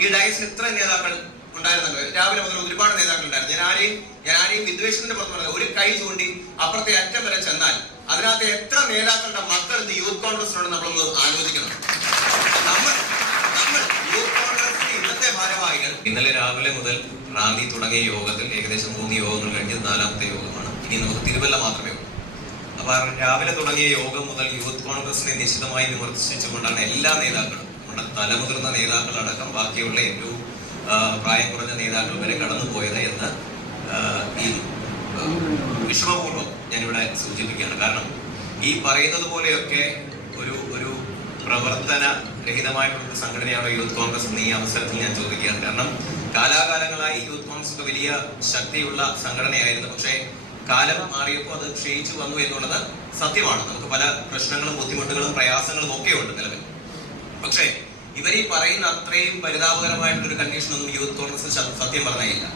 ഈ ഡയസിൽ ഇത്ര നേതാക്കൾ ഉണ്ടായിരുന്നല്ലോ. രാവിലെ മുതൽ ഒരുപാട് നേതാക്കൾ ഉണ്ടായിരുന്നു. ഞാൻ ആരെയും ഞാൻ ആരെയും വിദ്വേഷത്തിന്റെ പുറത്ത് പറഞ്ഞത് ഒരു കൈ ചൂണ്ടി അപ്പുറത്തെ അറ്റം വരെ ചെന്നാൽ അതിനകത്ത് എത്ര നേതാക്കളുടെ മക്കൾ ഇന്ന് യൂത്ത് കോൺഗ്രസിനോട് നമ്മളൊന്ന് ആലോചിക്കണം. നമ്മൾ നമ്മൾ യൂത്ത് കോൺഗ്രസിന്റെ ഇന്നത്തെ ഭാരവാഹികൾ ഇന്നലെ രാവിലെ മുതൽ റാന്നി തുടങ്ങിയ യോഗത്തിൽ ഏകദേശം മൂന്ന് യോഗങ്ങൾ കഴിഞ്ഞത് നാലാമത്തെ യോഗമാണ്. ഇനി നമുക്ക് തിരുവല്ല മാത്രമേ ഉള്ളൂ. അപ്പൊ രാവിലെ തുടങ്ങിയ യോഗം മുതൽ യൂത്ത് കോൺഗ്രസിനെ നിശ്ചിതമായി നിവർത്തിച്ചുകൊണ്ടാണ് എല്ലാ നേതാക്കളും നമ്മുടെ തലമുതിർന്ന നേതാക്കളടക്കം ബാക്കിയുള്ള ഏറ്റവും പ്രായം കുറഞ്ഞ നേതാക്കൾ വരെ കടന്നുപോയത് എന്ന് ഈ വിഷമപൂർവം ഞാനിവിടെ സൂചിപ്പിക്കുകയാണ്. കാരണം ഈ പറയുന്നത് പോലെയൊക്കെ ഒരു ഒരു പ്രവർത്തന രഹിതമായിട്ടുള്ള സംഘടനയാണ് യൂത്ത് കോൺഗ്രസ് എന്ന് ഈ അവസരത്തിൽ ഞാൻ ചോദിക്കുകയാണ്. കാരണം കാലാകാലങ്ങളായി യൂത്ത് കോൺഗ്രസ് ഒക്കെ വലിയ ശക്തിയുള്ള സംഘടനയായിരുന്നു. പക്ഷേ കാലം മാറിയപ്പോൾ അത് ക്ഷയിച്ചു വന്നു എന്നുള്ളത് സത്യമാണ്. നമുക്ക് പല പ്രശ്നങ്ങളും ബുദ്ധിമുട്ടുകളും പ്രയാസങ്ങളും ഒക്കെ ഉണ്ട് നിലവിൽ. പക്ഷേ ഇവർ ഈ പറയുന്ന അത്രയും പരിതാപകരമായിട്ടുള്ള ഒരു കണ്ടീഷൻ ഒന്നും യൂത്ത് കോൺഗ്രസ് സത്യം പറഞ്ഞില്ല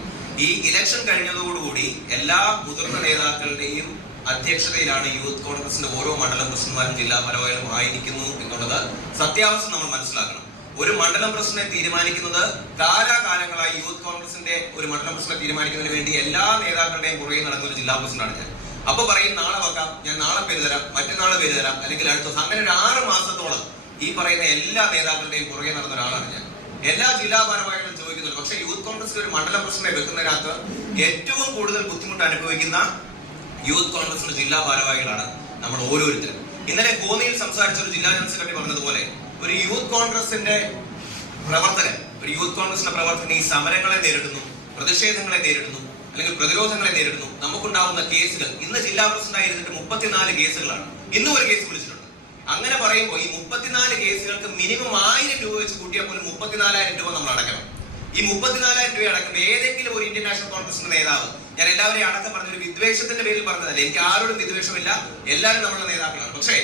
ഈ ഇലക്ഷൻ കഴിഞ്ഞതോടുകൂടി എല്ലാ മുതിർന്ന നേതാക്കളുടെയും അധ്യക്ഷതയിലാണ് യൂത്ത് കോൺഗ്രസിന്റെ ഓരോ മണ്ഡലം പ്രസിഡന്റുമാരും ജില്ലാ പരമായാലും ആയിരിക്കുന്നു എന്നുള്ളത് സത്യാവസ്ഥ നമ്മൾ മനസ്സിലാക്കണം. ഒരു മണ്ഡലം പ്രസിഡന്റിനെ തീരുമാനിക്കുന്നത് കാലാകാലങ്ങളായി യൂത്ത് കോൺഗ്രസിന്റെ ഒരു മണ്ഡലം പ്രസിഡന്റ് തീരുമാനിക്കുന്നതിന് വേണ്ടി എല്ലാ നേതാക്കളുടെയും പുറകെ നടക്കുന്ന ഒരു ജില്ലാ പ്രസിഡന്റാണ് ഞാൻ. അപ്പൊ പറയും നാളെ വെക്കാം ഞാൻ നാളെ പേര് തരാം മറ്റന്നാളെ പേര് തരാം അല്ലെങ്കിൽ അടുത്ത അങ്ങനെ ഒരു ആറ് മാസത്തോളം ഈ പറയുന്ന എല്ലാ നേതാക്കളുടെയും പുറകെ നടന്ന ഒരാളാണ് ഞാൻ. എല്ലാ ജില്ലാപരമായിട്ടും ചോദിക്കുന്നുണ്ട്. പക്ഷേ യൂത്ത് കോൺഗ്രസിൽ ഒരു മണ്ഡലം പ്രശ്നം വെക്കുന്നതിനകത്ത് ഏറ്റവും കൂടുതൽ ബുദ്ധിമുട്ട് അനുഭവിക്കുന്ന യൂത്ത് കോൺഗ്രസിന്റെ ജില്ലാ ഭാരവാഹികളാണ് നമ്മൾ ഓരോരുത്തരും. ഇന്നലെ കോന്നിയിൽ സംസാരിച്ച ഒരു ജില്ലാ ജനറൽ സെക്രട്ടറി പറഞ്ഞതുപോലെ ഒരു യൂത്ത് കോൺഗ്രസിന്റെ പ്രവർത്തകൻ ഒരു യൂത്ത് കോൺഗ്രസിന്റെ പ്രവർത്തകൻ ഈ സമരങ്ങളെ നേരിടുന്നു പ്രതിഷേധങ്ങളെ നേരിടുന്നു അല്ലെങ്കിൽ പ്രതിരോധങ്ങളെ നേരിടുന്നു. നമുക്കുണ്ടാവുന്ന കേസുകൾ ഇന്ന് ജില്ലാ പ്രസിഡന്റ് ആയിരുന്നിട്ട് മുപ്പത്തിനാല് കേസുകളാണ്. ഇന്നും ഒരു കേസ് വിളിച്ചിട്ടുണ്ട് അങ്ങനെ പറയുമ്പോൾ ഈ മുപ്പത്തിനാല് കേസുകൾക്ക് മിനിമം ആയിരം രൂപ വെച്ച് കൂട്ടിയാൽ പോലും മുപ്പത്തിനാലായിരം രൂപ നമ്മൾ അടക്കണം. ഈ മുപ്പത്തിനാലായിരം രൂപ അടക്കുമ്പോൾ ഏതെങ്കിലും ഒരു ഇന്ത്യൻ നാഷണൽ കോൺഗ്രസിന്റെ നേതാവ് ഞാൻ എല്ലാവരെയും അടക്കം പറഞ്ഞ ഒരു വിദ്വേഷത്തിന്റെ പേരിൽ പറഞ്ഞതല്ല എനിക്ക് ആരോടും വിദ്വേഷമില്ല എല്ലാവരും നമ്മുടെ നേതാക്കളാണ്. പക്ഷേ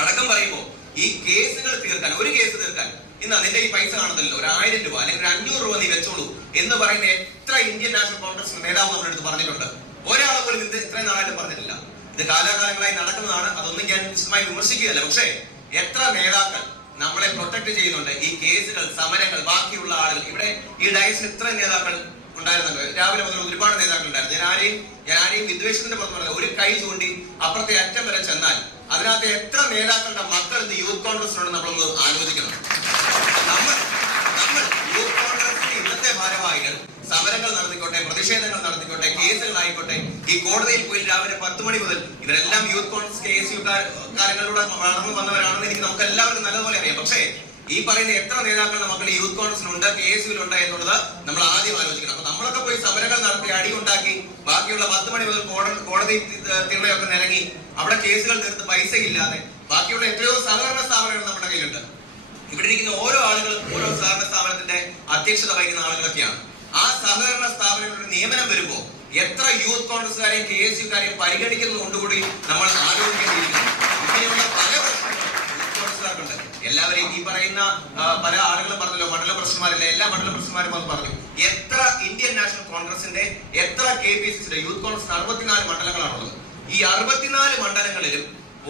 അടക്കം പറയുമ്പോൾ ഈ കേസുകൾ തീർക്കാൻ ഒരു കേസ് തീർക്കാൻ ഇന്ന് നിന്റെ ഈ പൈസ കാണുന്നില്ല ഒരു ആയിരം രൂപ അല്ലെങ്കിൽ ഒരു അഞ്ഞൂറ് രൂപ നീ വെച്ചോളൂ എന്ന് പറയുന്ന എത്ര ഇന്ത്യൻ നാഷണൽ കോൺഗ്രസ് നേതാവ് നമ്മുടെ അടുത്ത് പറഞ്ഞിട്ടുണ്ട്. ഒരാളെ പോലും ഇത് ഇത്രയും നാളായിട്ട് പറഞ്ഞിട്ടില്ല. ഇത് കാലാകാലങ്ങളായി നടക്കുന്നതാണ്. അതൊന്നും ഞാൻ വിശദമായി വിമർശിക്കുകയല്ല. പക്ഷേ എത്ര നേതാക്കൾ നമ്മളെ പ്രൊട്ടക്ട് ചെയ്യുന്നുണ്ട്? ഈ കേസുകൾ സമരങ്ങൾ ബാക്കിയുള്ള ആളുകൾ. ഇവിടെ ഈ ഡയസിൽ ഇത്ര നേതാക്കൾ ഉണ്ടായിരുന്നുണ്ട് രാവിലെ മുതൽ ഒരുപാട് നേതാക്കൾ ഉണ്ടായിരുന്നു. ഞാൻ ആരെയും ഞാൻ ആരെയും വിദ്വേഷത്തിന്റെ പുറത്ത് പറഞ്ഞത് ഒരു കൈ ചൂണ്ടി അപ്പുറത്തെ അറ്റം വരെ ചെന്നാൽ അതിനകത്ത് എത്ര നേതാക്കളുടെ മക്കൾ ഇന്ന് യൂത്ത് കോൺഗ്രസിനോട് നമ്മളൊന്ന് ആലോചിക്കണം. നമ്മൾ നമ്മൾ യൂത്ത് കോൺഗ്രസിന്റെ ഇന്നത്തെ ഭാരവാഹികൾ സമരങ്ങൾ നടത്തിക്കോട്ടെ പ്രതിഷേധങ്ങൾ നടത്തിക്കോട്ടെ കേസുകളായിക്കോട്ടെ ഈ കോടതിയിൽ പോയി രാവിലെ പത്ത് മണി മുതൽ ഇവരെല്ലാം Youth Congress K S U കാര്യങ്ങളിലൂടെ വളർന്നു വന്നവരാണെന്ന് എനിക്ക് നമുക്ക് എല്ലാവരും നല്ലപോലെ അറിയാം. പക്ഷേ ഈ പറയുന്ന എത്ര നേതാക്കളുടെ മക്കൾ യൂത്ത് കോൺഗ്രസിലുണ്ട് കെ എസ് യുവിലുണ്ട് എന്നുള്ളത് നമ്മൾ ആദ്യം ആലോചിക്കണം. അപ്പൊ നമ്മളൊക്കെ പോയി സമരങ്ങൾ നടത്തി അടി ഉണ്ടാക്കി ബാക്കിയുള്ള പത്ത് മണി മുതൽ കോടതി തിരുളയൊക്കെ നിരങ്ങി അവിടെ കേസുകൾ തീർത്ത് പൈസ ഇല്ലാതെ ബാക്കിയുള്ള എത്രയോ സഹകരണ സ്ഥാപനങ്ങൾ നമ്മുടെ കയ്യിലുണ്ട്. ഇവിടെ ഇരിക്കുന്ന ഓരോ ആളുകളും ഓരോ സഹകരണ സ്ഥാപനത്തിന്റെ അധ്യക്ഷത വഹിക്കുന്ന ആളുകളൊക്കെയാണ്. ആ സഹകരണ സ്ഥാപനങ്ങളുടെ നിയമനം വരുമ്പോ എത്ര യൂത്ത് കോൺഗ്രസ്സുകാരെയും കെ എസ് യുക്കാരെയും പരിഗണിക്കുന്നതുകൊണ്ടുകൂടി നമ്മൾ ആലോചിക്കേണ്ടിയിരിക്കുന്നു. പല കോൺഗ്രസ്സുകാർക്കുണ്ട്. എല്ലാവരെയും ഈ പറയുന്ന പല ആളുകളും പറഞ്ഞല്ലോ മണ്ഡല പ്രസിഡന്റുമാരില്ല എല്ലാ മണ്ഡല പ്രസിഡന്റുമാരും അത് പറഞ്ഞു. എത്ര ഇന്ത്യൻ നാഷണൽ കോൺഗ്രസിന്റെ എത്ര കെ പി സി സിയുടെ യൂത്ത് കോൺഗ്രസ് അറുപത്തിനാല് മണ്ഡലങ്ങളാണുള്ളത്. ഈ അറുപത്തിനാല് മണ്ഡലങ്ങളിലും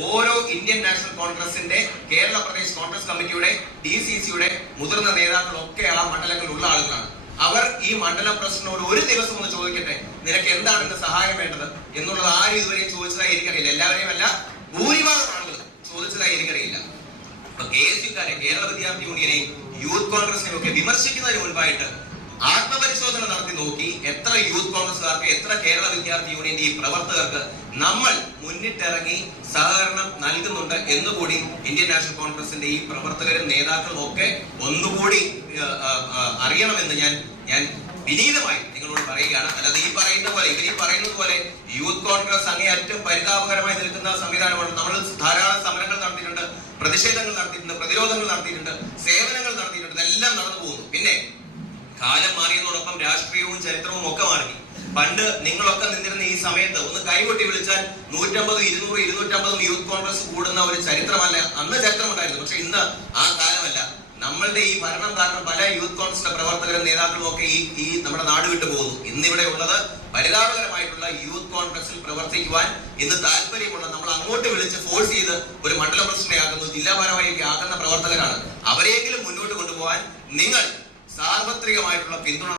ഓരോ ഇന്ത്യൻ നാഷണൽ കോൺഗ്രസിന്റെ കേരള പ്രദേശ് കോൺഗ്രസ് കമ്മിറ്റിയുടെ ഡി സി സിയുടെ മുതിർന്ന നേതാക്കളൊക്കെ ആ മണ്ഡലങ്ങളിൽ ഉള്ള ആളുകളാണ്. ഈ മണ്ഡലം പ്രസിഡന്റിനോട് ഒരു ദിവസം ഒന്ന് ചോദിക്കട്ടെ? നിനക്ക് എന്താണ് ഇന്ന് സഹായം വേണ്ടത്? എന്നുള്ളത് ആരും ഇതുവരെയും ചോദിച്ചതായി എനിക്കറിയില്ല. എല്ലാവരെയും അല്ല ഭൂരിഭാഗം ആളുകൾ ചോദിച്ചതായി എനിക്കറിയില്ല. കെ എസ് യുക്കാരെ കേരള വിദ്യാർത്ഥി യൂണിയനെയും യൂത്ത് കോൺഗ്രസിനെയും ഒക്കെ വിമർശിക്കുന്നതിന് മുൻപായിട്ട് ആത്മപരിശോധന നടത്തി നോക്കി എത്ര യൂത്ത് കോൺഗ്രസുകാർക്ക് എത്ര കേരള വിദ്യാർത്ഥി യൂണിയന്റെ ഈ പ്രവർത്തകർക്ക് നമ്മൾ മുന്നിട്ടിറങ്ങി സഹകരണം നൽകുന്നുണ്ട് എന്നുകൂടി ഇന്ത്യൻ നാഷണൽ കോൺഗ്രസിന്റെ ഈ പ്രവർത്തകരും നേതാക്കളും ഒക്കെ ഒന്നുകൂടി അറിയണമെന്ന് ഞാൻ ഞാൻ വിനീതമായി നിങ്ങളോട് പറയുകയാണ്. അല്ലാതെ ഈ പറയുന്ന പോലെ ഇവർ ഈ പറയുന്നത് പോലെ യൂത്ത് കോൺഗ്രസ് അങ്ങേയറ്റം പരിതാപകരമായി നിൽക്കുന്ന സംവിധാനമാണ്. നമ്മൾ ധാരാളം സമരങ്ങൾ നടത്തിയിട്ടുണ്ട് പ്രതിഷേധങ്ങൾ നടത്തിയിട്ടുണ്ട് പ്രതിരോധങ്ങൾ നടത്തിയിട്ടുണ്ട് സേവനങ്ങൾ നടത്തിയിട്ടുണ്ട് ഇതെല്ലാം നടന്നു കാലം മാറിയതോടൊപ്പം രാഷ്ട്രീയവും ചരിത്രവും ഒക്കെ മാറി. പണ്ട് നിങ്ങളൊക്കെ നിന്നിരുന്ന ഈ സമയത്ത് ഒന്ന് കൈകൊട്ടി വിളിച്ചാൽ നൂറ്റമ്പതും ഇരുന്നൂറ് ഇരുന്നൂറ്റമ്പതും യൂത്ത് കോൺഗ്രസ് കൂടുന്ന ഒരു ചരിത്രമല്ല. അന്ന് ചരിത്രമുണ്ടായിരുന്നു. പക്ഷെ ഇന്ന് ആ കാലമല്ല. നമ്മളുടെ ഈ ഭരണം കാരണം പല യൂത്ത് കോൺഗ്രസിന്റെ പ്രവർത്തകരും നേതാക്കളും ഒക്കെ ഈ ഈ നമ്മുടെ നാട് വിട്ടു പോകുന്നു. ഇന്നിവിടെ ഉള്ളത് പരിതാപകരമായിട്ടുള്ള യൂത്ത് കോൺഗ്രസിൽ പ്രവർത്തിക്കുവാൻ ഇന്ന് താല്പര്യമുള്ള നമ്മൾ അങ്ങോട്ട് വിളിച്ച് ഫോഴ്സ് ചെയ്ത് ഒരു മണ്ഡല പ്രസിഡന്റിനെ ആക്കുന്നു. ജില്ലാ ഭാരവാഹിയൊക്കെ ആക്കുന്ന പ്രവർത്തകരാണ്. അവരെയെങ്കിലും മുന്നോട്ട് കൊണ്ടുപോകാൻ നിങ്ങൾ സാർവത്രികമായിട്ടുള്ള പിന്തുണ